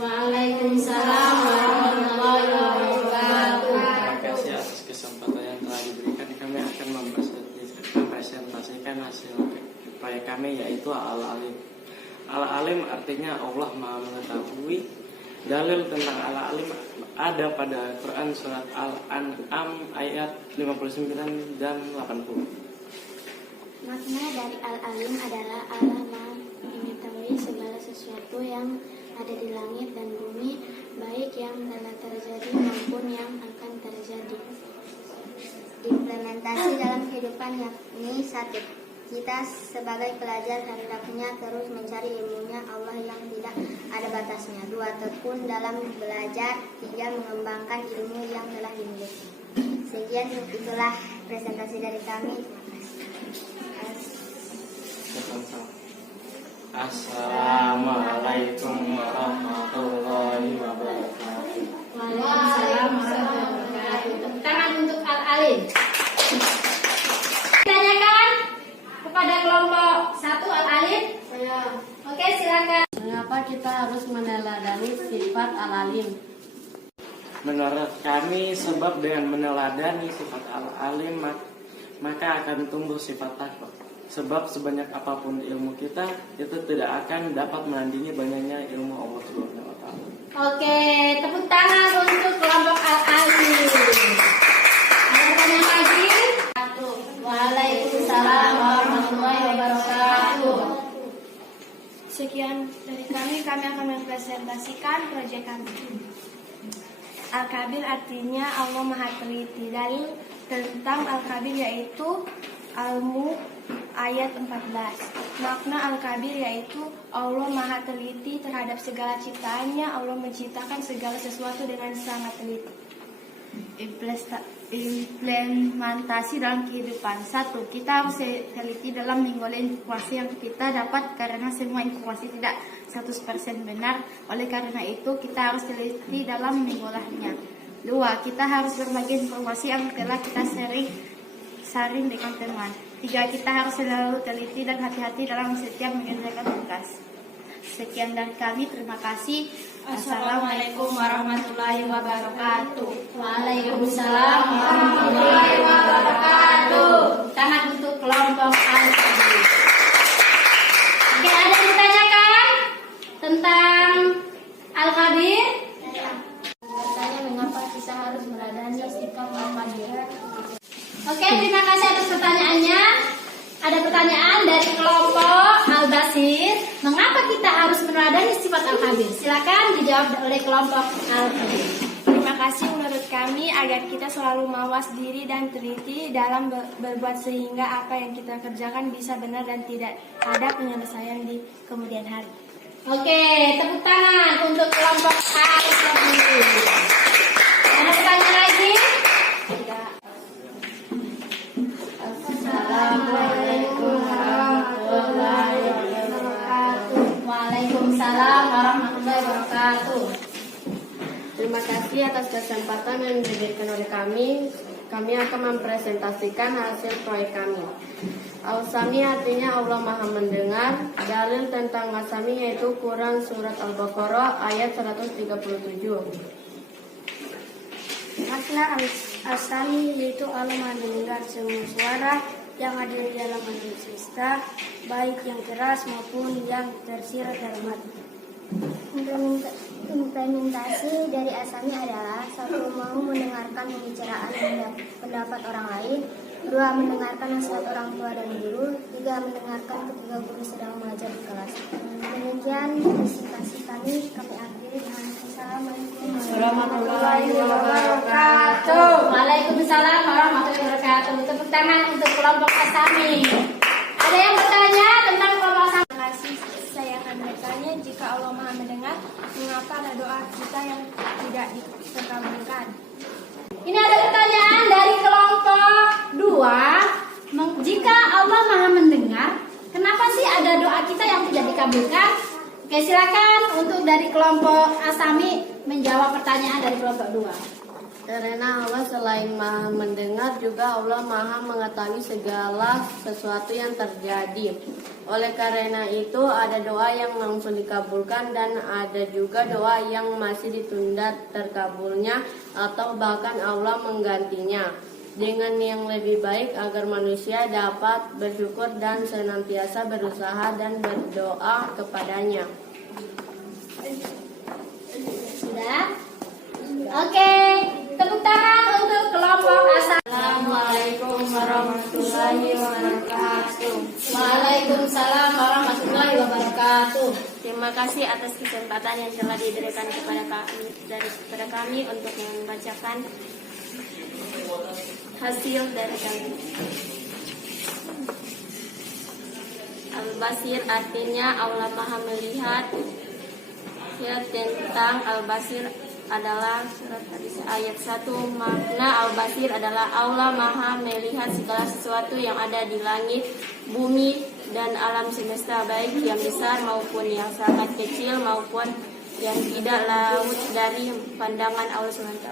Waalaikumsalam warahmatullahi wabarakatuh. Terima kasih atas kesempatan yang telah diberikan. Kami akan mempresentasikan hasil proyek kami, yaitu Al-Alim. Al-Alim artinya Allah Maha Mengetahui. Dalil tentang Al-Alim ada pada Quran surat Al-An'am ayat 59 dan 80. Makna dari Al-Alim adalah Allah Maha mengetahui segala sesuatu yang ada di langit dan bumi, baik yang telah terjadi maupun yang akan terjadi. Implementasi dalam kehidupan yakni 1. Kita sebagai pelajar hendaknya terus mencari ilmunya Allah yang tidak ada batasnya. 2. Tekun dalam belajar. 3. Mengembangkan ilmu yang telah dimiliki. Sekian, itulah presentasi dari kami. Terima kasih. Assalamualaikum warahmatullahi wabarakatuh. Waalaikumsalam warahmatullahi wabarakatuh. Tepuk tangan untuk Al-Alim. Tanyakan kepada kelompok 1 Al-Alim. Oke, silakan. Mengapa kita harus meneladani sifat Al-Alim? Menurut kami, sebab dengan meneladani sifat Al-Alim maka akan tumbuh sifat takwa. Sebab sebanyak apapun ilmu kita, itu tidak akan dapat menandingi banyaknya ilmu Allah Subhanahu wa Ta'ala. Oke, tepuk tangan untuk kelompok Al-Alim. Ada pertanyaan lagi? Waalaikumsalam warahmatullahi wabarakatuh. Sekian dari kami akan mempresentasikan proyek kami. Al-Kabir artinya Allah Maha Teliti. Dalil tentang Al-Kabir yaitu Al-Mulk ayat 14. Makna Al-Kabir yaitu Allah Maha Teliti terhadap segala ciptaannya. Allah menciptakan segala sesuatu dengan sangat teliti. Implementasi dalam kehidupan. 1. Kita harus teliti dalam mengolah informasi yang kita dapat, karena semua informasi tidak 100% benar. Oleh karena itu kita harus teliti dalam mengolahnya. 2. Kita harus berbagi informasi yang telah kita sharing dengan teman. 3. Kita harus selalu teliti dan hati-hati dalam setiap mengerjakan tugas. Sekian dari kami, terima kasih. Assalamualaikum warahmatullahi wabarakatuh. Waalaikumsalam warahmatullahi wabarakatuh. Tangan untuk kelompok Al-Kabir. Oke, ada yang ditanyakan tentang Al-Kabir? Bertanya mengapa kita harus meneladani sifat Al-Kabir. Oke, terima kasih atas pertanyaannya. Ada pertanyaan dari kelompok Al-Basir. Mengapa kita harus meneladani sifat Al-Kabir? Silakan dijawab oleh kelompok Al-Kabir. Terima kasih, menurut kami agar kita selalu mawas diri dan teliti dalam berbuat sehingga apa yang kita kerjakan bisa benar dan tidak ada penyelesaian di kemudian hari. Oke, tepuk tangan untuk kelompok Al-Kabir. Ada pertanyaan lagi? Assalamualaikum warahmatullahi wabarakatuh. Waalaikumsalam warahmatullahi wabarakatuh. Terima kasih atas kesempatan yang diberikan oleh kami. Kami akan mempresentasikan hasil proyek kami. Al-Sami artinya Allah Maha Mendengar. Dalil tentang Al-Sami yaitu Quran surat Al-Baqarah ayat 137. Makna Al-Sami yaitu Allah Maha mendengar semua suara yang ada di dalam alam semesta, baik yang keras maupun yang tersirat dalam hati. Implementasi dari Al-Sami adalah 1. Mau mendengarkan pembicaraan dan pendapat orang lain. 2. Mendengarkan nasihat orang tua dan guru. 3. Mendengarkan ketika guru sedang mengajar di kelas. Demikian presentasi kami akhiri dengan Assalamualaikum warahmatullahi wabarakatuh. Waalaikumsalam warahmatullahi wabarakatuh. Tepuk tangan untuk kelompok Al-Sami. Ada yang bertanya tentang kelompok Al-Sami? Terima kasih. Saya akan bertanya, jika Allah Maha mendengar, mengapa ada doa kita yang tidak dikabulkan? Ini ada pertanyaan dari kelompok 2. Jika Allah Maha mendengar, kenapa sih ada doa kita yang tidak dikabulkan? Oke, silakan untuk dari kelompok Al-Sami menjawab pertanyaan dari kelompok 2. Karena Allah selain maha mendengar, juga Allah maha mengetahui segala sesuatu yang terjadi. Oleh karena itu, ada doa yang langsung dikabulkan dan ada juga doa yang masih ditunda terkabulnya atau bahkan Allah menggantinya dengan yang lebih baik agar manusia dapat bersyukur dan senantiasa berusaha dan berdoa kepadanya. Sudah? Oke, tepuk tangan untuk kelompok asal. Assalamualaikum warahmatullahi wabarakatuh. Waalaikumsalam warahmatullahi wabarakatuh. Terima kasih atas kesempatan yang telah diberikan kepada kami untuk membacakan hasil dari kami. Al-Basir artinya Allah Maha Melihat. Ya, tentang Al-Basir adalah surat hadis ayat 1. Makna Al-Basir adalah Allah Maha Melihat segala sesuatu yang ada di langit, bumi, dan alam semesta, baik yang besar maupun yang sangat kecil maupun yang tidak laut dari pandangan Allah SWT.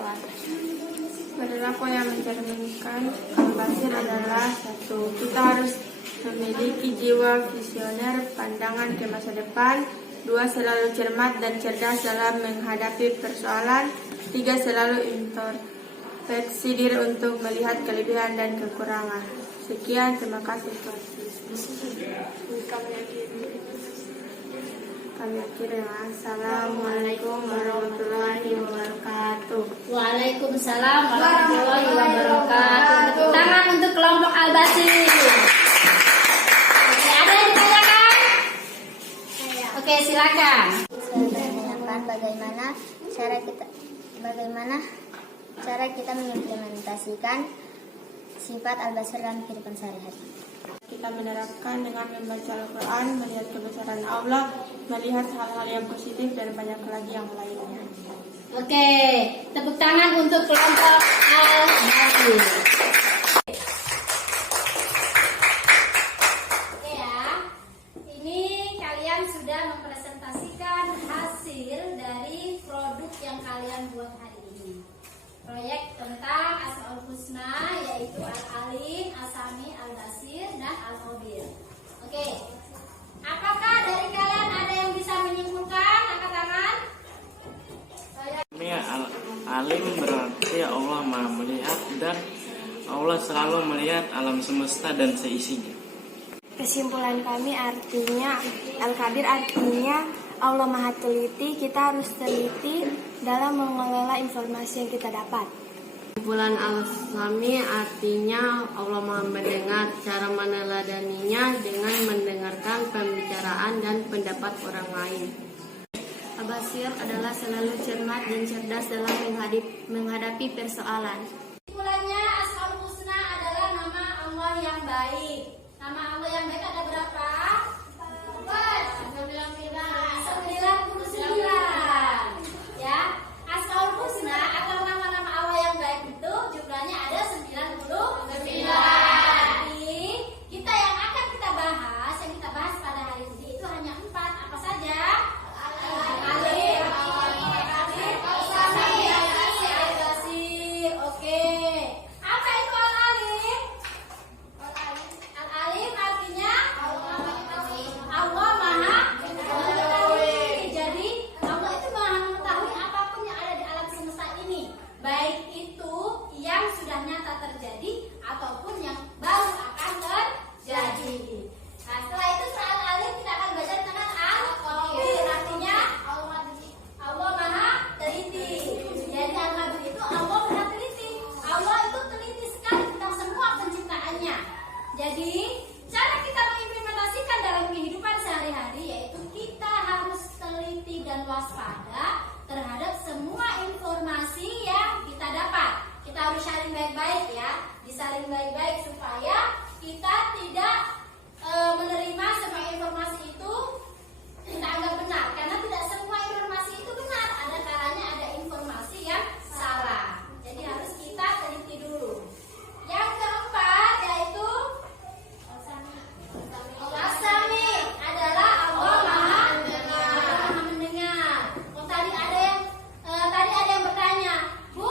Perilaku yang mencerminkan Al-Basir adalah 1. Kita harus memiliki jiwa visioner, pandangan ke masa depan. 2. Selalu cermat dan cerdas dalam menghadapi persoalan. 3. Selalu introspeksi diri untuk melihat kelebihan dan kekurangan. Sekian, terima kasih. Kami akhiri. Assalamualaikum warahmatullahi wabarakatuh. Waalaikumsalam warahmatullahi wabarakatuh. Tepuk tangan untuk kelompok Al-Basir. Oke, ada yang ditanyakan? Oke, silakan. Saya menanyakan bagaimana cara kita mengimplementasikan sifat Al-Basir dalam kehidupan sehari-hari. Kita menerapkan dengan membaca Al-Quran, melihat kebesaran Allah, melihat hal-hal yang positif, dan banyak lagi yang lainnya. Oke, tepuk tangan untuk kelompok Al-Basir. Oke ya, ini kalian sudah mempresentasikan hasil dari produk yang kalian buat hari ini. Proyek tentang Asmaul Husna, yaitu Al-Alim, As-Sami, Al-Basir, dan Al-Khabir. Oke, apakah dari kalian ada yang bisa menyimpulkan? Angkat tangan. Ini alim berarti Allah Maha Melihat dan Allah selalu melihat alam semesta dan seisinya. Kesimpulan kami artinya Al-Khabir artinya Allah Maha Teliti. Kita harus teliti dalam mengelola informasi yang kita dapat. Kesimpulan Al-Sami artinya Allah Maha Mendengar. Cara meneladaninya dengan mendengarkan pembicaraan dan pendapat orang lain. Al-Basir adalah selalu cermat dan cerdas dalam menghadapi persoalan. Kesimpulannya Asmaul Husna adalah nama Allah yang baik. Nama Allah yang baik ada berapa? 99. Ya, Asmaul Husna atau nama-nama Allah yang baik itu jumlahnya ada 99. Jadi kita yang akan kita bahas pada hari ini itu hanya 4. Apa saja? Al-Alim, Al-Sami, Al-Basir. Oke. Apa itu Al-Alim? Al-Alim artinya Allah Maha Mengetahui. Jadi Allah itu Maha Mengetahui apapun yang ada di alam semesta ini, baik itu yang sudah nyata terjadi ataupun yang baru akan terjadi. Nah, setelah itu setelah Al-Alim kita akan belajar tentang Al-Khabir, artinya Allah Maha Teliti. Jadi Al-Khabir itu Allah Maha Teliti. Allah itu teliti sekali tentang semua penciptaannya. Jadi cara kita mengimplementasikan dalam kehidupan sehari-hari yaitu kita harus teliti dan waspada terhadap semua informasi yang kita dapat. Kita harus saling baik-baik ya, disaling baik-baik supaya kita tidak menerima semua informasi itu kita anggap benar, karena tidak semua informasi itu benar. Ada kalanya ada informasi yang salah. Jadi harus kita teliti dulu. Yang keempat yaitu Al-Sami adalah Allah Maha Mendengar. Oh, tadi ada yang bertanya, Bu,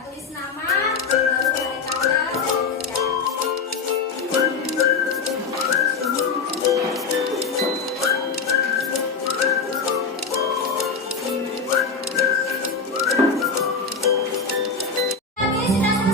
tulis nama, baru hari tanggal dan jam. Kami sudah